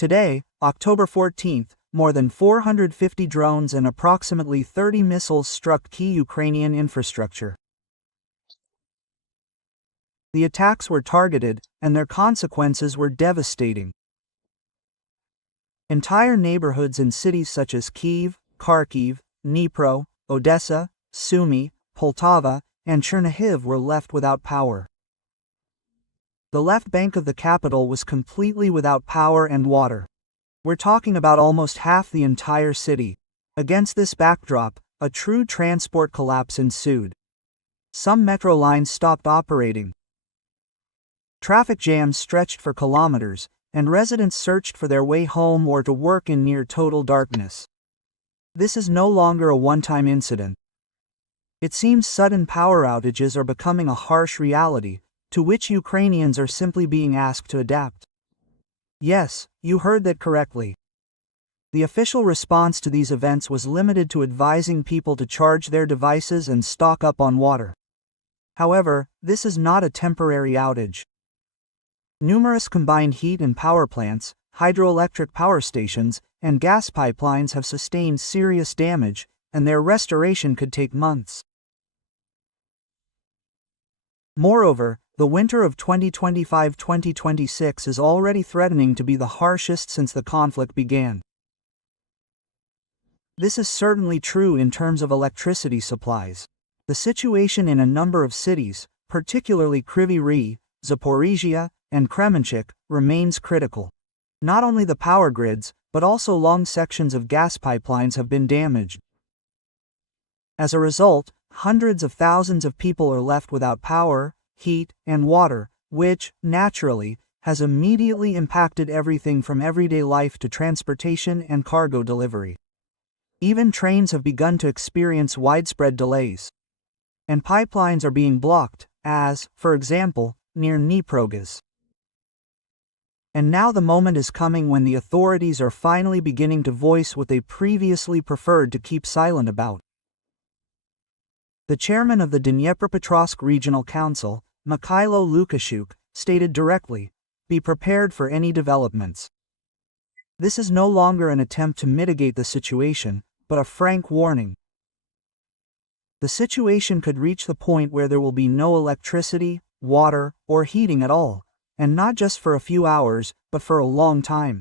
Today, October 14th, more than 450 drones and approximately 30 missiles struck key Ukrainian infrastructure. The attacks were targeted, and their consequences were devastating. Entire neighborhoods in cities such as Kiev, Kharkiv, Dnipro, Odessa, Sumy, Poltava, and Chernihiv were left without power. The left bank of the capital was completely without power and water. We're talking about almost half the entire city. Against this backdrop, a true transport collapse ensued. Some metro lines stopped operating. Traffic jams stretched for kilometers, and residents searched for their way home or to work in near total darkness. This is no longer a one-time incident. It seems sudden power outages are becoming a harsh reality, to which Ukrainians are simply being asked to adapt. Yes, you heard that correctly. The official response to these events was limited to advising people to charge their devices and stock up on water. However, this is not a temporary outage. Numerous combined heat and power plants, hydroelectric power stations, and gas pipelines have sustained serious damage, and their restoration could take months. Moreover, the winter of 2025-2026 is already threatening to be the harshest since the conflict began. This is certainly true in terms of electricity supplies. The situation in a number of cities, particularly Kryvyi Rih, Zaporizhia, and Kremenchuk, remains critical. Not only the power grids, but also long sections of gas pipelines have been damaged. As a result, hundreds of thousands of people are left without power, heat, and water, which, naturally, has immediately impacted everything from everyday life to transportation and cargo delivery. Even trains have begun to experience widespread delays. And pipelines are being blocked, as, for example, near Dniprogas. And now the moment is coming when the authorities are finally beginning to voice what they previously preferred to keep silent about. The chairman of the Dnipropetrovsk Regional Council, Mikhailo Lukashuk, stated directly, "Be prepared for any developments." This is no longer an attempt to mitigate the situation, but a frank warning. The situation could reach the point where there will be no electricity, water, or heating at all, and not just for a few hours, but for a long time.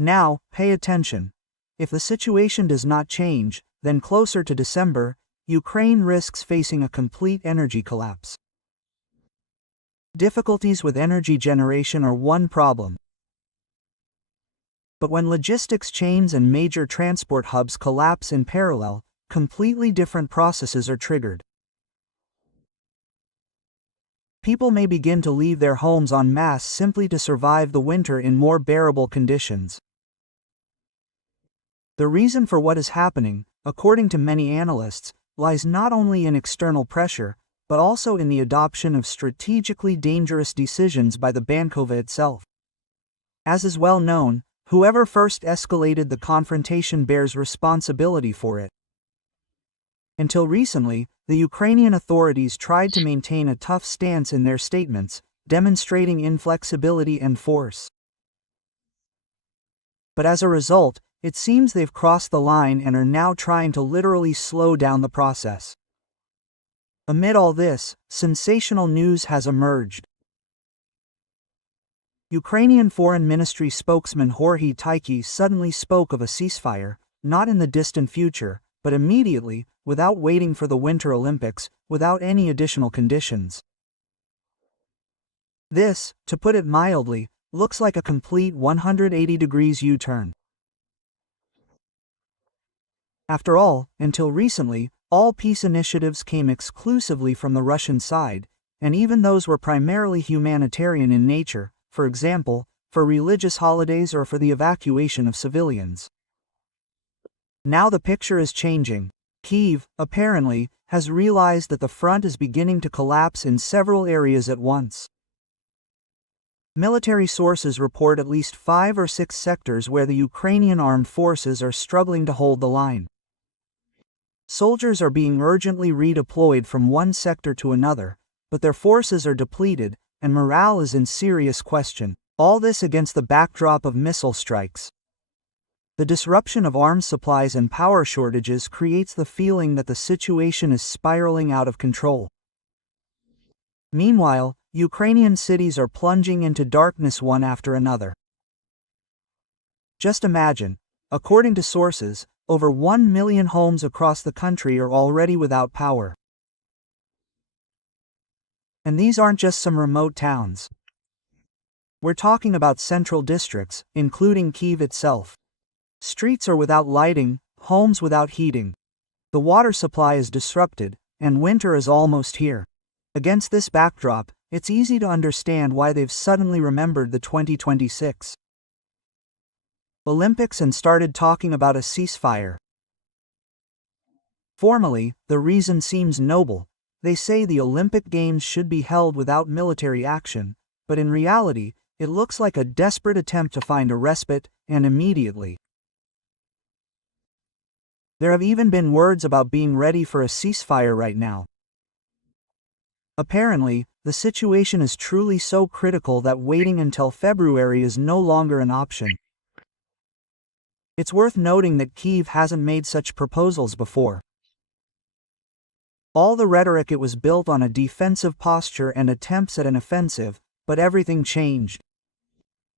Now, pay attention. If the situation does not change, then closer to December, Ukraine risks facing a complete energy collapse. Difficulties with energy generation are one problem. But when logistics chains and major transport hubs collapse in parallel, completely different processes are triggered. People may begin to leave their homes en masse simply to survive the winter in more bearable conditions. The reason for what is happening, according to many analysts, lies not only in external pressure, but also in the adoption of strategically dangerous decisions by the Bankova itself. As is well known, whoever first escalated the confrontation bears responsibility for it. Until recently, the Ukrainian authorities tried to maintain a tough stance in their statements, demonstrating inflexibility and force. But as a result, it seems they've crossed the line and are now trying to literally slow down the process. Amid all this, sensational news has emerged. Ukrainian Foreign Ministry spokesman Georgy Tyky suddenly spoke of a ceasefire, not in the distant future, but immediately, without waiting for the Winter Olympics, without any additional conditions. This, to put it mildly, looks like a complete 180 degrees U-turn. After all, until recently, all peace initiatives came exclusively from the Russian side, and even those were primarily humanitarian in nature, for example, for religious holidays or for the evacuation of civilians. Now the picture is changing. Kyiv, apparently, has realized that the front is beginning to collapse in several areas at once. Military sources report at least 5 or 6 sectors where the Ukrainian armed forces are struggling to hold the line. Soldiers are being urgently redeployed from one sector to another, but their forces are depleted, and morale is in serious question. All this against the backdrop of missile strikes. The disruption of arms supplies and power shortages creates the feeling that the situation is spiraling out of control. Meanwhile, Ukrainian cities are plunging into darkness one after another. Just imagine, according to sources, over 1 million homes across the country are already without power. And these aren't just some remote towns. We're talking about central districts, including Kyiv itself. Streets are without lighting, homes without heating. The water supply is disrupted, and winter is almost here. Against this backdrop, it's easy to understand why they've suddenly remembered the 2026 Olympics and started talking about a ceasefire. Formally, the reason seems noble. They say the Olympic Games should be held without military action, but in reality, it looks like a desperate attempt to find a respite, and immediately. There have even been words about being ready for a ceasefire right now. Apparently, the situation is truly so critical that waiting until February is no longer an option. It's worth noting that Kyiv hasn't made such proposals before. All the rhetoric, it was built on a defensive posture and attempts at an offensive, but everything changed.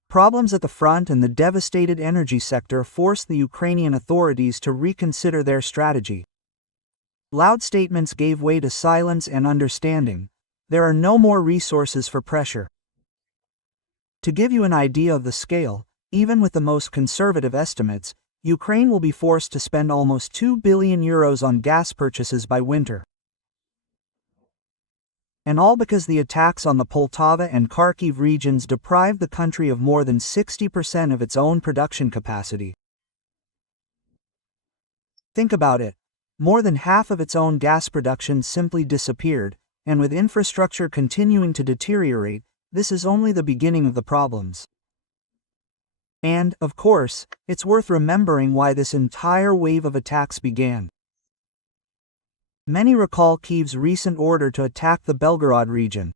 Problems at the front and the devastated energy sector forced the Ukrainian authorities to reconsider their strategy. Loud statements gave way to silence and understanding. There are no more resources for pressure. To give you an idea of the scale, even with the most conservative estimates, Ukraine will be forced to spend almost €2 billion on gas purchases by winter. And all because the attacks on the Poltava and Kharkiv regions deprived the country of more than 60% of its own production capacity. Think about it. More than half of its own gas production simply disappeared, and with infrastructure continuing to deteriorate, this is only the beginning of the problems. And, of course, it's worth remembering why this entire wave of attacks began. Many recall Kyiv's recent order to attack the Belgorod region.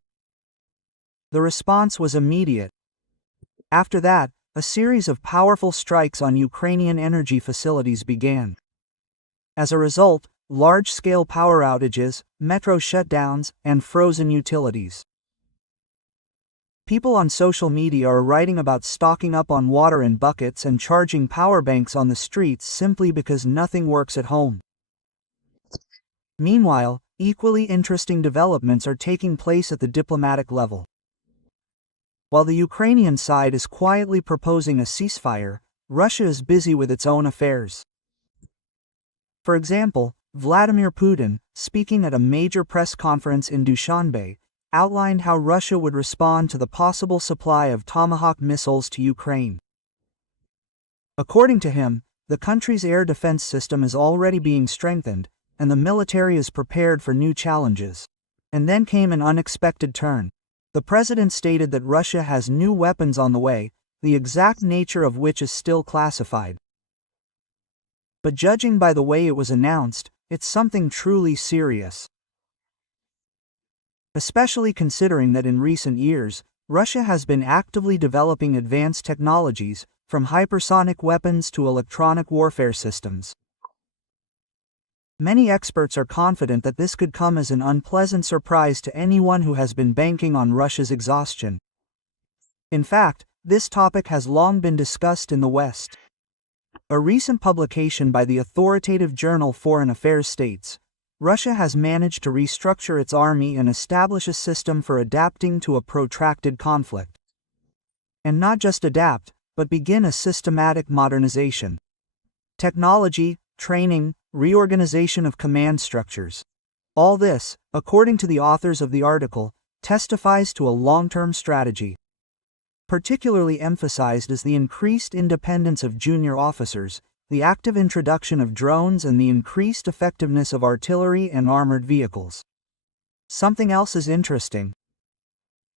The response was immediate. After that, a series of powerful strikes on Ukrainian energy facilities began. As a result, large-scale power outages, metro shutdowns, and frozen utilities. People on social media are writing about stocking up on water in buckets and charging power banks on the streets simply because nothing works at home. Meanwhile, equally interesting developments are taking place at the diplomatic level. While the Ukrainian side is quietly proposing a ceasefire, Russia is busy with its own affairs. For example, Vladimir Putin, speaking at a major press conference in Dushanbe, outlined how Russia would respond to the possible supply of Tomahawk missiles to Ukraine. According to him, the country's air defense system is already being strengthened, and the military is prepared for new challenges. And then came an unexpected turn. The president stated that Russia has new weapons on the way, the exact nature of which is still classified. But judging by the way it was announced, it's something truly serious. Especially considering that in recent years, Russia has been actively developing advanced technologies, from hypersonic weapons to electronic warfare systems. Many experts are confident that this could come as an unpleasant surprise to anyone who has been banking on Russia's exhaustion. In fact, this topic has long been discussed in the West. A recent publication by the authoritative journal Foreign Affairs states, Russia has managed to restructure its army and establish a system for adapting to a protracted conflict. And not just adapt, but begin a systematic modernization. Technology, training, reorganization of command structures. All this, according to the authors of the article, testifies to a long-term strategy. Particularly emphasized is the increased independence of junior officers, the active introduction of drones, and the increased effectiveness of artillery and armored vehicles. Something else is interesting.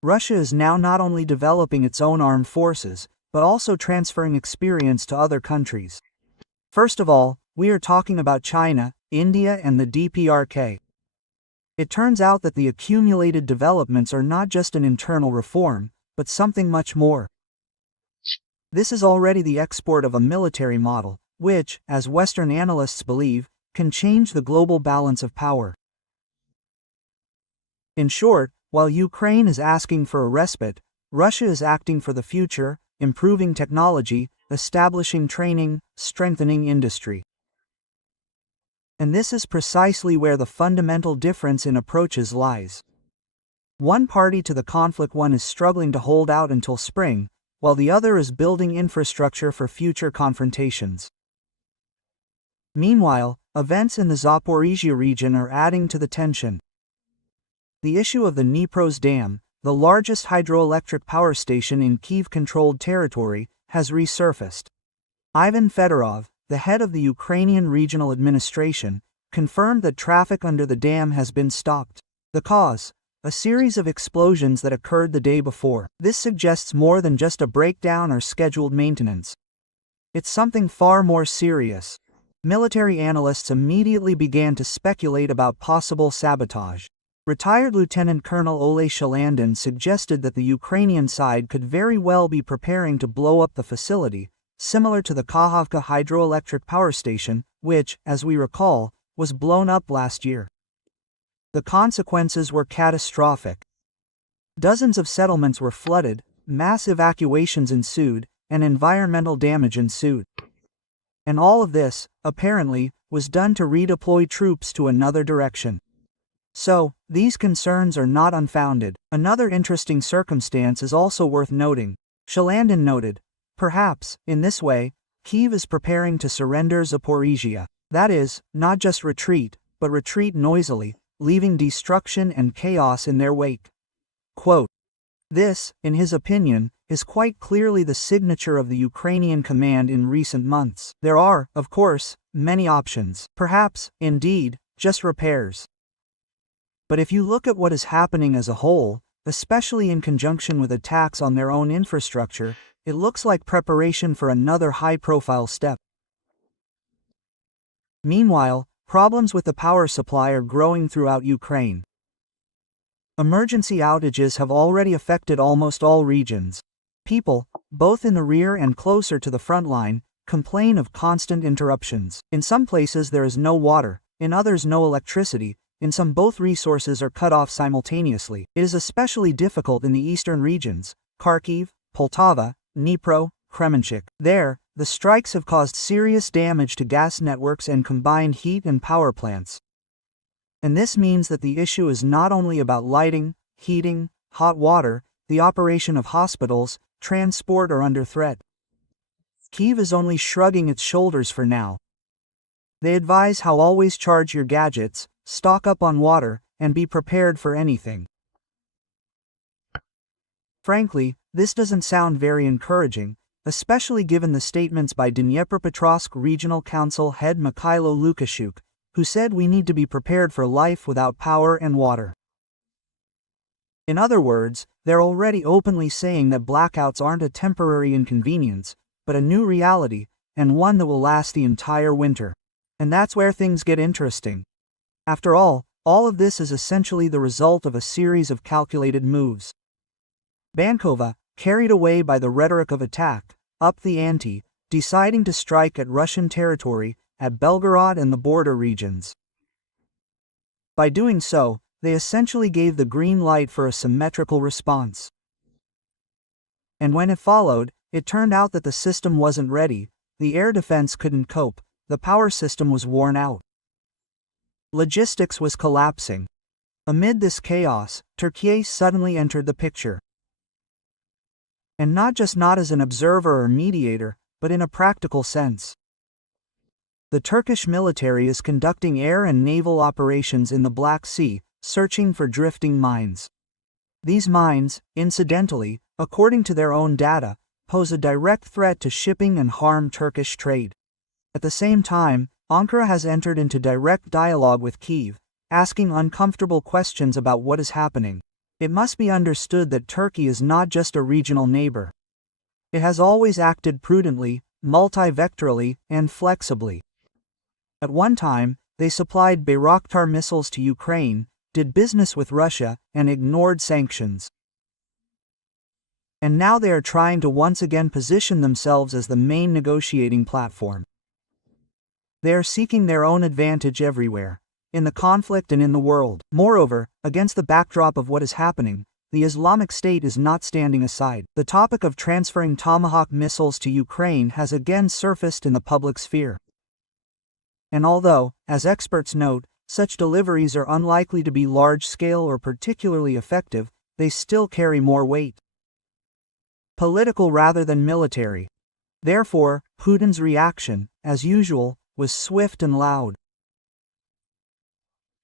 Russia is now not only developing its own armed forces, but also transferring experience to other countries. First of all, we are talking about China, India, and the DPRK. It turns out that the accumulated developments are not just an internal reform, but something much more. This is already the export of a military model, which, as Western analysts believe, can change the global balance of power. In short, while Ukraine is asking for a respite, Russia is acting for the future, improving technology, establishing training, strengthening industry. And this is precisely where the fundamental difference in approaches lies. One party to the conflict is struggling to hold out until spring, while the other is building infrastructure for future confrontations. Meanwhile, events in the Zaporizhia region are adding to the tension. The issue of the Dnipro's dam, the largest hydroelectric power station in Kiev-controlled territory, has resurfaced. Ivan Fedorov, the head of the Ukrainian Regional Administration, confirmed that traffic under the dam has been stopped. The cause? A series of explosions that occurred the day before. This suggests more than just a breakdown or scheduled maintenance. It's something far more serious. Military analysts immediately began to speculate about possible sabotage. Retired Lieutenant Colonel Ole Shalandin suggested that the Ukrainian side could very well be preparing to blow up the facility, similar to the Kakhovka hydroelectric power station, which, as we recall, was blown up last year. The consequences were catastrophic. Dozens of settlements were flooded, mass evacuations ensued, and environmental damage ensued. And all of this, apparently, was done to redeploy troops to another direction. So, these concerns are not unfounded. Another interesting circumstance is also worth noting. Shalandin noted, perhaps, in this way, Kiev is preparing to surrender Zaporizhia. That is, not just retreat, but retreat noisily, leaving destruction and chaos in their wake. Quote, this, in his opinion, is quite clearly the signature of the Ukrainian command in recent months. There are, of course, many options. Perhaps, indeed, just repairs. But if you look at what is happening as a whole, especially in conjunction with attacks on their own infrastructure, it looks like preparation for another high-profile step. Meanwhile, problems with the power supply are growing throughout Ukraine. Emergency outages have already affected almost all regions. People, both in the rear and closer to the front line, complain of constant interruptions. In some places there is no water, in others no electricity, in some both resources are cut off simultaneously. It is especially difficult in the eastern regions, Kharkiv, Poltava, Dnipro, Kremenchuk. There, the strikes have caused serious damage to gas networks and combined heat and power plants. And this means that the issue is not only about lighting, heating, hot water, the operation of hospitals, transport are under threat. Kiev is only shrugging its shoulders for now. They advise how always charge your gadgets, stock up on water, and be prepared for anything. Frankly, this doesn't sound very encouraging, especially given the statements by Dnipropetrovsk Regional Council head Mikhailo Lukashuk, who said we need to be prepared for life without power and water. In other words, they're already openly saying that blackouts aren't a temporary inconvenience, but a new reality, and one that will last the entire winter. And that's where things get interesting. After all of this is essentially the result of a series of calculated moves. Bankova, carried away by the rhetoric of attack, upped the ante, deciding to strike at Russian territory, at Belgorod and the border regions. By doing so, they essentially gave the green light for a symmetrical response. And when it followed, it turned out that the system wasn't ready, the air defense couldn't cope, the power system was worn out. Logistics was collapsing. Amid this chaos, Turkey suddenly entered the picture. And not as an observer or mediator, but in a practical sense. The Turkish military is conducting air and naval operations in the Black Sea, searching for drifting mines. These mines, incidentally, according to their own data, pose a direct threat to shipping and harm Turkish trade. At the same time, Ankara has entered into direct dialogue with Kiev, asking uncomfortable questions about what is happening. It must be understood that Turkey is not just a regional neighbor. It has always acted prudently, multivectorally, and flexibly. At one time, they supplied Bayraktar missiles to Ukraine, did business with Russia, and ignored sanctions. And now they are trying to once again position themselves as the main negotiating platform. They are seeking their own advantage everywhere, in the conflict and in the world. Moreover, against the backdrop of what is happening, the Islamic State is not standing aside. The topic of transferring Tomahawk missiles to Ukraine has again surfaced in the public sphere. And although, as experts note, such deliveries are unlikely to be large-scale or particularly effective, they still carry more weight. Political rather than military. Therefore, Putin's reaction, as usual, was swift and loud.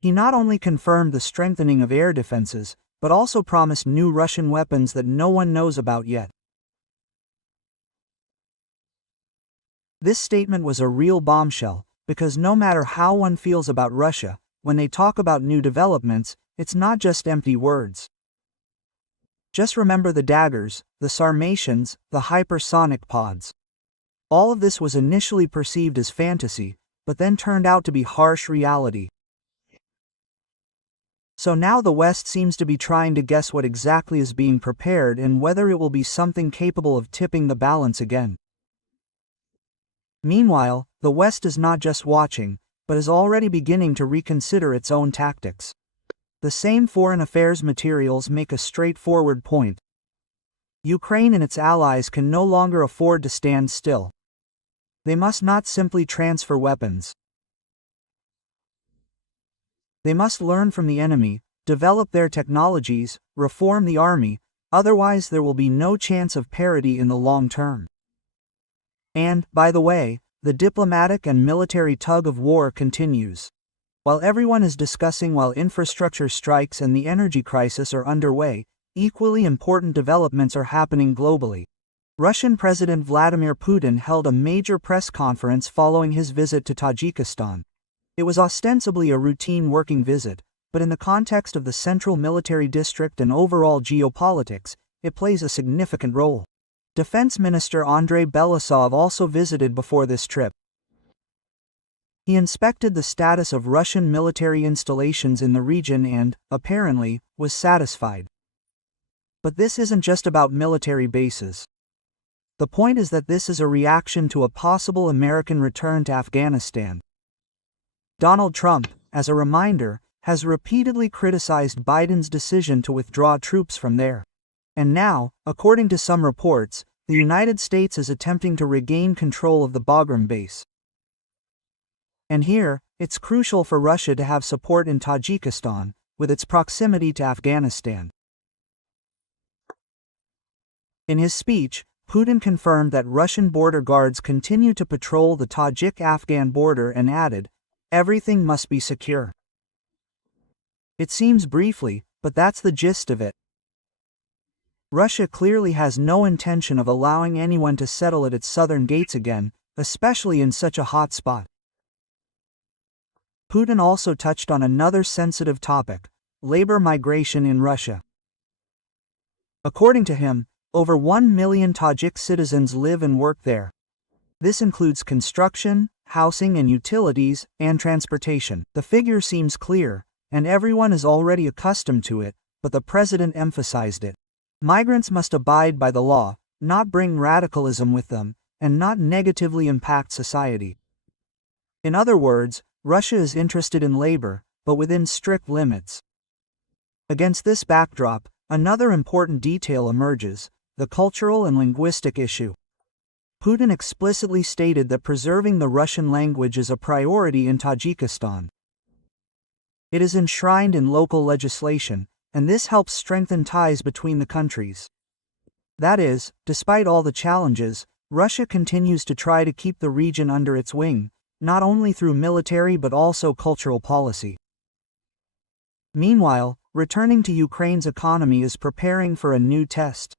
He not only confirmed the strengthening of air defenses, but also promised new Russian weapons that no one knows about yet. This statement was a real bombshell, because no matter how one feels about Russia, when they talk about new developments, it's not just empty words. Just remember the daggers, the Sarmatians, the hypersonic pods. All of this was initially perceived as fantasy, but then turned out to be harsh reality. So now the West seems to be trying to guess what exactly is being prepared and whether it will be something capable of tipping the balance again. Meanwhile, the West is not just watching, but is already beginning to reconsider its own tactics. The same foreign affairs materials make a straightforward point. Ukraine and its allies can no longer afford to stand still. They must not simply transfer weapons. They must learn from the enemy, develop their technologies, reform the army, otherwise there will be no chance of parity in the long term. And, by the way, the diplomatic and military tug of war continues. While everyone is discussing while infrastructure strikes and the energy crisis are underway, equally important developments are happening globally. Russian President Vladimir Putin held a major press conference following his visit to Tajikistan. It was ostensibly a routine working visit, but in the context of the central military district and overall geopolitics, it plays a significant role. Defense Minister Andrei Belousov also visited before this trip. He inspected the status of Russian military installations in the region and, apparently, was satisfied. But this isn't just about military bases. The point is that this is a reaction to a possible American return to Afghanistan. Donald Trump, as a reminder, has repeatedly criticized Biden's decision to withdraw troops from there. And now, according to some reports, the United States is attempting to regain control of the Bagram base. And here, it's crucial for Russia to have support in Tajikistan, with its proximity to Afghanistan. In his speech, Putin confirmed that Russian border guards continue to patrol the Tajik-Afghan border and added, "Everything must be secure." It seems briefly, but that's the gist of it. Russia clearly has no intention of allowing anyone to settle at its southern gates again, especially in such a hot spot. Putin also touched on another sensitive topic: labor migration in Russia. According to him, over 1 million Tajik citizens live and work there. This includes construction, housing and utilities, and transportation. The figure seems clear, and everyone is already accustomed to it, but the president emphasized it. Migrants must abide by the law, not bring radicalism with them, and not negatively impact society. In other words, Russia is interested in labor, but within strict limits. Against this backdrop, another important detail emerges: the cultural and linguistic issue. Putin explicitly stated that preserving the Russian language is a priority in Tajikistan. It is enshrined in local legislation, and this helps strengthen ties between the countries. That is, despite all the challenges, Russia continues to try to keep the region under its wing, not only through military but also cultural policy. Meanwhile, returning to Ukraine's economy is preparing for a new test.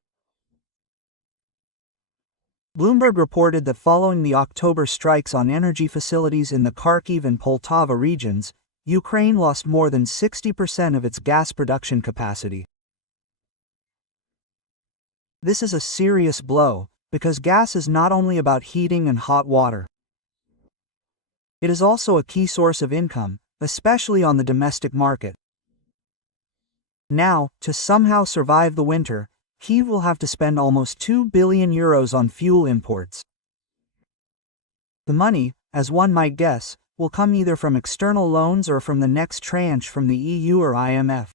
Bloomberg reported that following the October strikes on energy facilities in the Kharkiv and Poltava regions, Ukraine lost more than 60% of its gas production capacity. This is a serious blow, because gas is not only about heating and hot water. It is also a key source of income, especially on the domestic market. Now, to somehow survive the winter, Kyiv will have to spend almost €2 billion on fuel imports. The money, as one might guess, will come either from external loans or from the next tranche from the EU or IMF.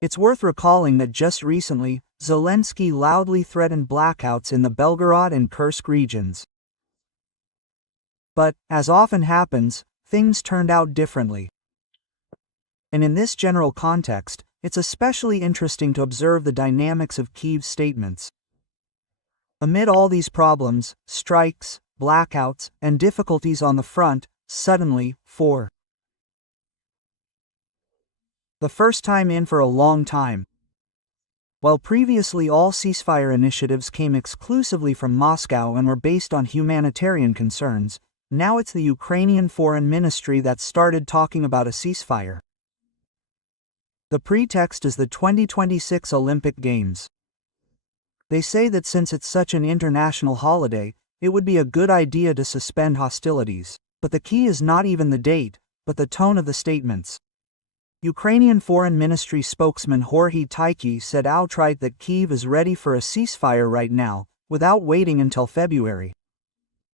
It's worth recalling that just recently, Zelensky loudly threatened blackouts in the Belgorod and Kursk regions. But, as often happens, things turned out differently. And in this general context, it's especially interesting to observe the dynamics of Kyiv's statements. Amid all these problems, strikes, blackouts, and difficulties on the front, suddenly, for the first time in for a long time. While previously all ceasefire initiatives came exclusively from Moscow and were based on humanitarian concerns, now it's the Ukrainian Foreign Ministry that started talking about a ceasefire. The pretext is the 2026 Olympic Games. They say that since it's such an international holiday, it would be a good idea to suspend hostilities. But the key is not even the date, but the tone of the statements. Ukrainian Foreign Ministry spokesman Jorge Taiki said outright that Kyiv is ready for a ceasefire right now, without waiting until February.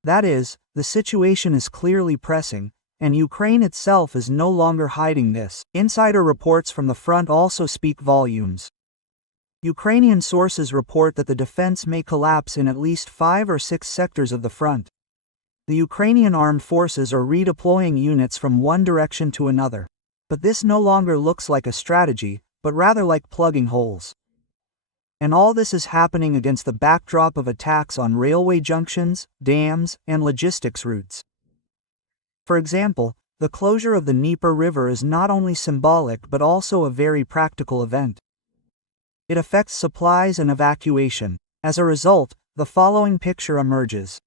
That is, the situation is clearly pressing, and Ukraine itself is no longer hiding this. Insider reports from the front also speak volumes. Ukrainian sources report that the defense may collapse in at least 5 or 6 sectors of the front. The Ukrainian armed forces are redeploying units from one direction to another. But this no longer looks like a strategy, but rather like plugging holes. And all this is happening against the backdrop of attacks on railway junctions, dams, and logistics routes. For example, the closure of the Dnieper River is not only symbolic but also a very practical event. It affects supplies and evacuation. As a result, the following picture emerges.